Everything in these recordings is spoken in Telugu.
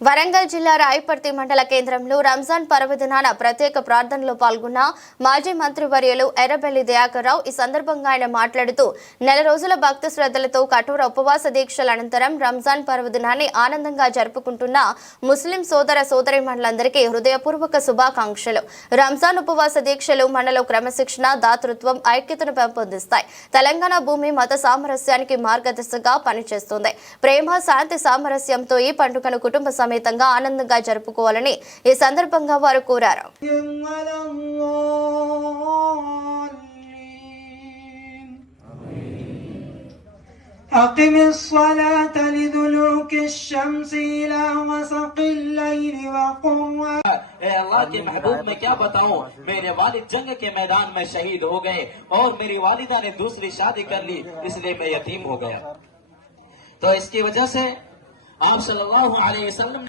వరంగల్ జిల్లా రాయపర్తి మండల కేంద్రంలో రంజాన్ పర్వదినాన ప్రత్యేక ప్రార్థనలో పాల్గొన్న మాజీ మంత్రివర్యులు ఎర్రబెల్లి దయాకర్రావు ఈ సందర్భంగా ఆయన మాట్లాడుతూ నెల రోజుల భక్తి శ్రద్ధలతో కఠోర ఉపవాస దీక్షల అనంతరం రంజాన్ పర్వదినాన్ని ఆనందంగా జరుపుకుంటున్న ముస్లిం సోదర సోదరిమణులందరికీ హృదయపూర్వక శుభాకాంక్షలు. రంజాన్ ఉపవాస దీక్షలు మనలో క్రమశిక్షణ దాతృత్వం ఐక్యతను పెంపొందిస్తాయి. తెలంగాణ భూమి మత సామరస్యానికి మార్గదర్శగా పనిచేస్తుంది. ప్రేమ శాంతి సామరస్యంతో ఈ పండుగను కుటుంబ సమేతంగా ఆనందంగా జరుపుకోవాలని ఈ సందర్భంగా వారు కోరారు على الضالين أقم الصلاة لدلوك الشمس إلى غسق الليل وقرآن ए अल्लाह के महबूब मैं क्या बताऊं मेरे वालिद जंग के मैदान में शहीद हो गए और मेरी वालिदा ने दूसरी शादी कर ली इसलिए मैं यतीम हो गया तो इसकी वजह से آپ صلی اللہ علیہ وسلم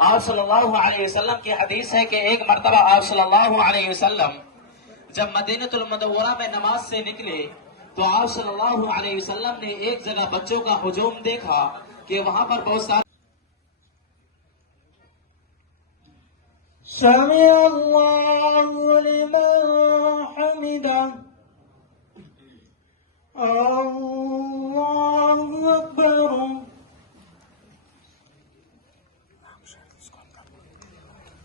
آپ صلی اللہ علیہ وسلم کی حدیث ہے کہ ایک مرتبہ آپ صلی اللہ علیہ وسلم جب مدینہ المدورہ میں نماز سے نکلے تو آپ صلی اللہ علیہ وسلم نے ایک جگہ بچوں کا ہجوم دیکھا کہ وہاں پر بہت سارے سمع اللہ لمن حمدہ اللہ اکبر.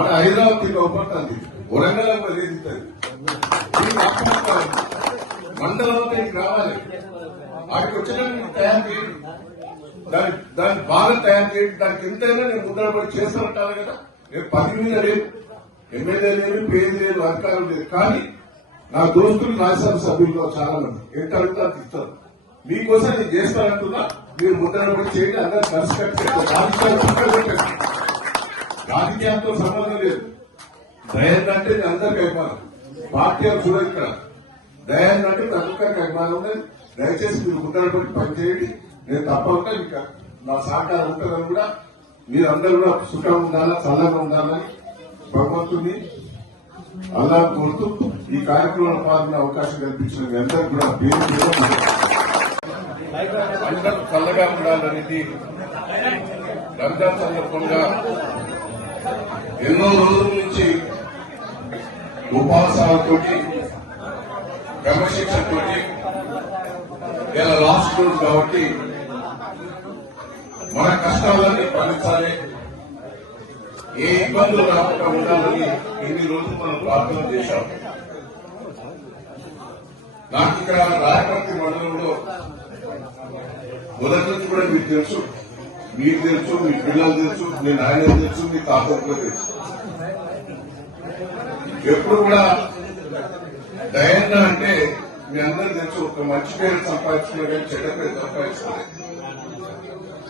మన హైదరాబాద్ కింద ఉపడుతుంది వరంగల్ లేదు మండలంలో నీకు రావాలి. వాటికి వచ్చినట్టు తయారు చేయండి. దాని దాన్ని బాగా తయారు చేయండి. దానికి ఎంతైనా నేను ముద్రపడి చేస్తానంటాను కదా. నేను పది మీద లేదు ఎమ్మెల్యే లేదు పేరు లేదు అధికారం లేదు. కానీ నా దోస్తులు రాజ్యసభ సభ్యుల్లో చాలా మంది ఎంత అడుగుతా ఇస్తారు. మీకోసం నేను చేస్తానంటున్నా. మీరు ముద్రపడి చేయండి. అందరూ కలిసి కట్టి రాజకీయాలతో సంబంధం లేదు. దయాన్ని అంటే అందరికి అభిమానం పార్టీ అని చూడదు ఇక్కడ. దయాన్ని అంటే నేను అభిమానం ఉన్నది దయచేసి మీరు ముందరపడి పనిచేయండి. నేను తప్పకుండా ఇంకా నా సహకారం ఉంటుందని కూడా మీరు అందరూ కూడా సుఖంగా ఉండాలా చల్లగా ఉండాలని భగవంతుని అలా కోరుతూ ఈ కార్యక్రమంలో పాల్గొనే అవకాశం కల్పించిన మీ అందరికీ కూడా పేరు అందరూ చల్లగా ఉండాలనేది రంజాన్ సందర్భంగా ఎన్నో రోజుల నుంచి ఉపవాసాలతోటి క్రమశిక్షణతోటి ఇలా లాస్ట్ రోజు కాబట్టి మన కష్టాలన్నీ ఫలించాలి ఏ ఇబ్బందులు రాకుండా ఉండాలని ఇన్ని రోజులు మనం ప్రార్థన చేశాం. నాకు ఇక్కడ రాయపర్తి మండలంలో మొదటి నుంచి కూడా మీకు తెలుసు. మీకు తెలుసు మీ పిల్లలు తెలుసు మీ నాయన తెలుసు మీ తాతలు తెలుసు. ఎప్పుడు కూడా డయన్న అంటే మీ అందరూ తెలుసు ఒక మంచి పేరు సంపాదించుకునే కానీ చెడ్డ పేరు సంపాదించుకోలేదు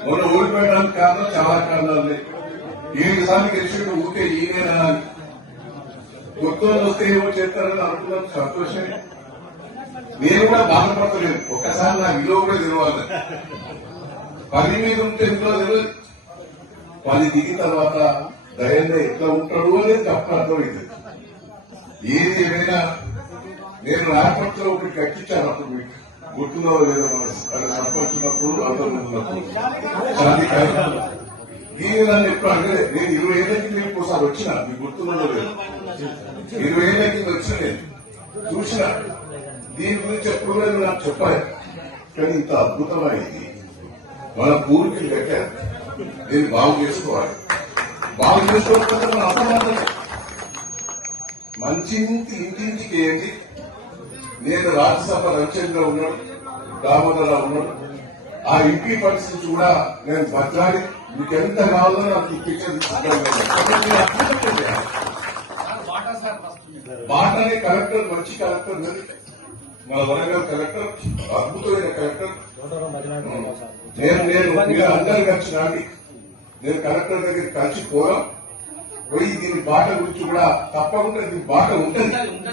మొన్న ఓడిపోయడానికి కారణం చాలా కారణాలు ఈసారి గెలిచిన ఊరికే ఈయన కొత్త వస్తే ఏమో చేస్తారని అనుకున్నాం సంతోషమే. నేను కూడా బాధపడతలేదు. ఒక్కసారి నా విలువ కూడా తెలవాలి పని మీద ఉంటే విలువ తెలియదు పని దిగిన తర్వాత ధైర్యంగా ఎట్లా ఉంటాడు అనేది తప్ప అర్థమైంది. ఏది ఏమైనా నేను రాకపోతే ఒకటి కట్టించాను అప్పుడు మీకు. గుర్తులో లేదా మన మన సంపర్చినప్పుడు అందరూ ఉన్నప్పుడు శాంతి నన్ను ఎప్పుడు అంటే నేను ఇరవై ఏళ్ళ కింద ఇంకోసారి వచ్చిన. మీ గుర్తుందో లేదు. ఇరవై ఏళ్ళ కింద వచ్చిన నేను. చూసిన. దీని గురించి ఎప్పుడు లేదు నాకు చెప్పాలి. కానీ ఇంత అద్భుతమైంది. మన పూర్వీకులు కట్టారు దీన్ని బాగు చేసుకోవాలి. బాగు చేసుకోకపోతే మన అసమానమే మంచి ఇంటి ఇంటింటికి ఏంటి నేను రాజ్యసభ రవిచంద్ర ఉన్నాడు దామోదరరావు ఉన్నాడు ఆ ఇంటి పరిస్థితి కూడా నేను బట్లాడి మీకు ఎంత కావాలో నాకు ఈ పిక్చర్ బాటని కలెక్టర్ మంచి కలెక్టర్ మన వరంగల్ కలెక్టర్ అద్భుతమైన కలెక్టర్. నేను నేను మీరు అందరు కలిసి నేను కలెక్టర్ దగ్గర కలిసి పోరా పోయి దీని బాట గురించి కూడా తప్పకుండా దీని బాట ఉంటుంది.